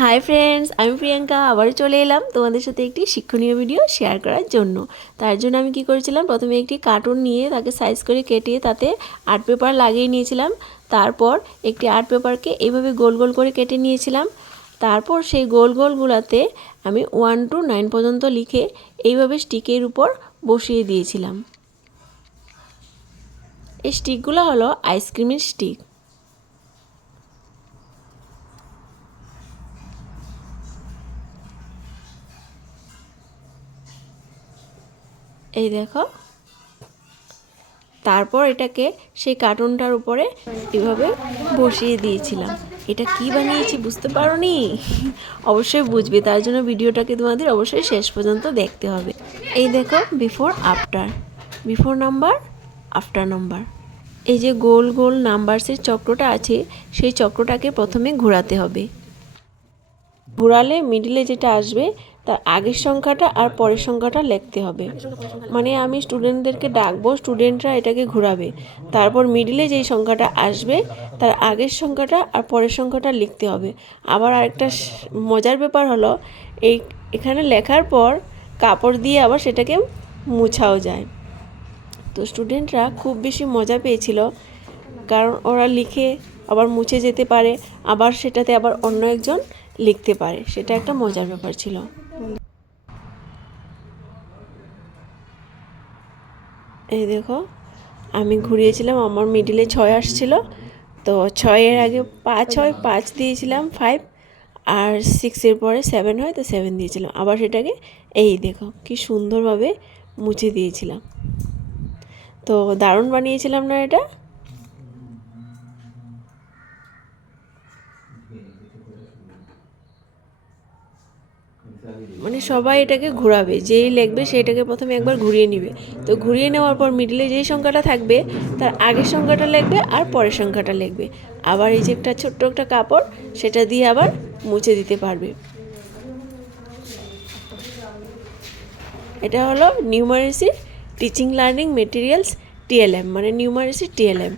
Hi friends, আমি প্রিয়াঙ্কা আবার চলে এলাম তোমাদের সাথে একটি শিক্ষণীয় ভিডিও শেয়ার করার জন্য। তার জন্য আমি কি করেছিলাম, প্রথমে একটি কার্টুন নিয়ে তাকে সাইজ করে কেটে তাতে আর্ট পেপার লাগিয়ে নিয়েছিলাম। তারপর একটি আর্ট পেপারকে এইভাবে গোল গোল করে কেটে নিয়েছিলাম। তারপর সেই গোল গোলগুলোতে আমি 1 to 9 পর্যন্ত লিখে এইভাবে স্টিকের উপর বসিয়ে দিয়েছিলাম। এই স্টিকগুলো হলো আইসক্রিমের স্টিক। এই দেখো, তারপর এটাকে সেই কার্টুনটার উপরে এভাবে বসিয়ে দিয়েছিলাম। এটা কি বানিয়েছি বুঝতে পারোনি? অবশ্যই বুঝবে, তার জন্য ভিডিওটাকে তোমাদের অবশ্যই শেষ পর্যন্ত দেখতে হবে। এই দেখো, before after, before number, after number. এই যে গোল গোল নাম্বারসের চক্রটা আছে, সেই চক্রটাকে প্রথমে ঘোরাতে হবে। ঘোরালে মিডিলে যেটা আসবে তার আগের সংখ্যাটা আর পরের সংখ্যাটা লিখতে হবে। মানে আমি স্টুডেন্টদেরকে ডাকবো, স্টুডেন্টরা এটাকে ঘোরাবে, তারপর মিডিলে যেই সংখ্যাটা আসবে তার আগের সংখ্যাটা আর পরের সংখ্যাটা লিখতে হবে। আবার আরেকটা মজার ব্যাপার হলো, এখানে লেখার পর কাপড় দিয়ে আবার সেটাকে মুছাও যায়। তো স্টুডেন্টরা খুব বেশি মজা পেয়েছিল, কারণ ওরা লিখে আবার মুছে যেতে পারে, আবার সেটাতে আবার অন্য একজন লিখতে পারে। সেটা একটা মজার ব্যাপার ছিল। এই দেখো, আমি ঘুরিয়েছিলাম, আমার মিডিলে 6 আসছিল, তো 6-এর আগে 5 হয়, 5 দিয়েছিলাম 5, আর 6-এর পরে 7 হয়, তো 7 দিয়েছিলাম। আবার সেটাকে এই দেখো কি সুন্দরভাবে মুছে দিয়েছিলাম। তো দারুণ বানিয়েছিলাম না এটা? মানে সবাই এটাকে ঘোরাবে, যেই লিখবে সেইটাকে প্রথমে একবার ঘুরিয়ে নেবে। তো ঘুরিয়ে নেওয়ার পর মিডলে যেই সংখ্যাটা থাকবে তার আগের সংখ্যাটা লিখবে আর পরের সংখ্যাটা লিখবে। আবার এই যে একটা ছোট্ট একটা কাপড়, সেটা দিয়ে আবার মুছে দিতে পারবে। এটা হলো numeracy teaching learning materials TLM, মানে নিউমারেসি টিএলএম।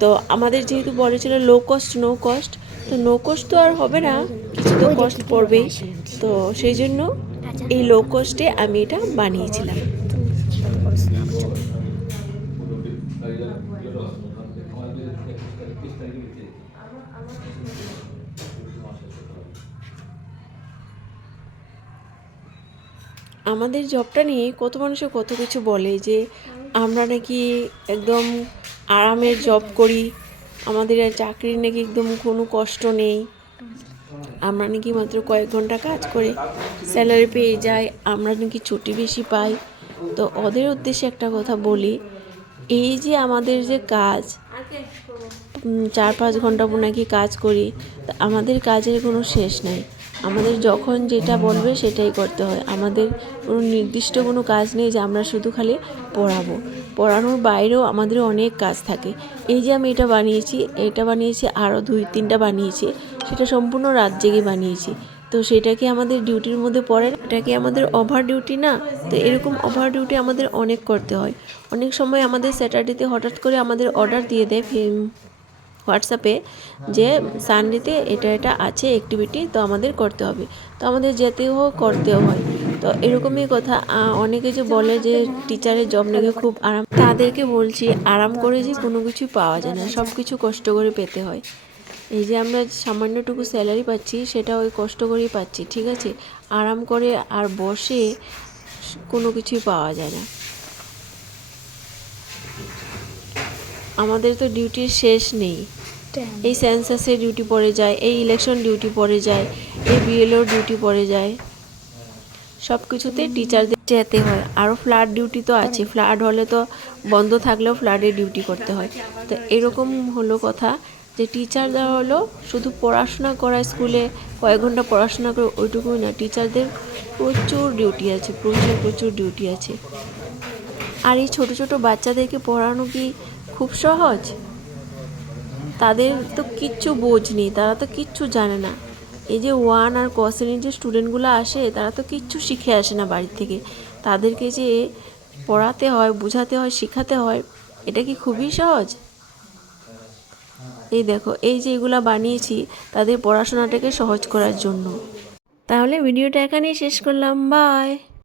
তো আমাদের যেহেতু বলেছিল লো কস্ট নো কস্ট, তো নো কস্ট তো আর হবে না, কিছু তো কস্ট পড়বেই। তো সেই জন্য এই লো কস্টে আমি এটা বানিয়েছিলাম। আমাদের জবটা নিয়ে কত মানুষে কত কিছু বলে, যে আমরা নাকি একদম আরামের জব করি, আমাদের চাকরির নাকি একদম কোনো কষ্ট নেই, আমরা নাকি মাত্র কয়েক ঘন্টা কাজ করে স্যালারি পেয়ে যাই, আমরা নাকি ছুটি বেশি পাই। তো ওদের উদ্দেশ্যে একটা কথা বলি, এই যে আমাদের যে কাজ, 4-5 ঘন্টা নাকি কাজ করি, তা আমাদের কাজের কোনো শেষ নেই। আমাদের যখন যেটা বলবে সেটাই করতে হয়। আমাদের কোনো নির্দিষ্ট কোনো কাজ নেই যে আমরা শুধু খালি পড়াবো। পড়ানোর বাইরেও আমাদের অনেক কাজ থাকে। এই যে আমি এটা বানিয়েছি আরও 2-3টা বানিয়েছি, সেটা সম্পূর্ণ রাত জেগে বানিয়েছি। তো সেটা কি আমাদের ডিউটির মধ্যে পড়ে না? এটা কি আমাদের ওভার ডিউটি না? তো এরকম ওভার ডিউটি আমাদের অনেক করতে হয়। অনেক সময় আমাদের স্যাটারডেতে হঠাৎ করে আমাদের অর্ডার দিয়ে দেয় হোয়াটসঅ্যাপে, যে সানডেতে এটা আছে অ্যাক্টিভিটি, তো আমাদের করতে হবে, তো আমাদের যেতেও করতেও হয়। তো এরকমই কথা। অনেকে যে বলে যে টিচারের জব নাকি খুব আরাম, তাদেরকে বলছি আরাম করে যে কোনো কিছু পাওয়া যায় না, সব কিছু কষ্ট করে পেতে হয়। এই যে আমরা সামান্যটুকু স্যালারি পাচ্ছি, সেটা ওই কষ্ট করেই পাচ্ছি, ঠিক আছে? আরাম করে আর বসে কোনো কিছুই পাওয়া যায় না। আমাদের তো ডিউটির শেষ নেই। এই সেন্সাসের ডিউটি পড়ে যায়, এই ইলেকশন ডিউটি পড়ে যায়, এই বিএলওর ডিউটি পড়ে যায়, সব কিছুতে টিচারদের যেতে হয়। আরও ফ্লাড ডিউটি তো আছে, ফ্লাড হলে তো বন্ধ থাকলেও ফ্লাডের ডিউটি করতে হয়। তো এরকম হলো কথা, যে টিচাররা হলো শুধু পড়াশোনা করা, স্কুলে কয়েক ঘন্টা পড়াশোনা করে ওইটুকুই না, টিচারদের প্রচুর ডিউটি আছে, প্রচুর ডিউটি আছে। আর এই ছোট ছোট বাচ্চাদেরকে পড়ানো কি খুব সহজ? তাদের তো কিচ্ছু বোঝ নেই, তারা তো কিচ্ছু জানে না। এই যে 1 আর ক শ্রেণীর যে স্টুডেন্টগুলো আসে, তারা তো কিচ্ছু শিখে আসে না বাড়ির থেকে। তাদেরকে যে পড়াতে হয়, বোঝাতে হয়, শেখাতে হয়, এটা কি খুবই সহজ? এই দেখো, এই যে এগুলা বানিয়েছি তাদের পড়াশোনাটাকে সহজ করার জন্য। তাহলে ভিডিওটা এখানেই শেষ করলাম, বাই।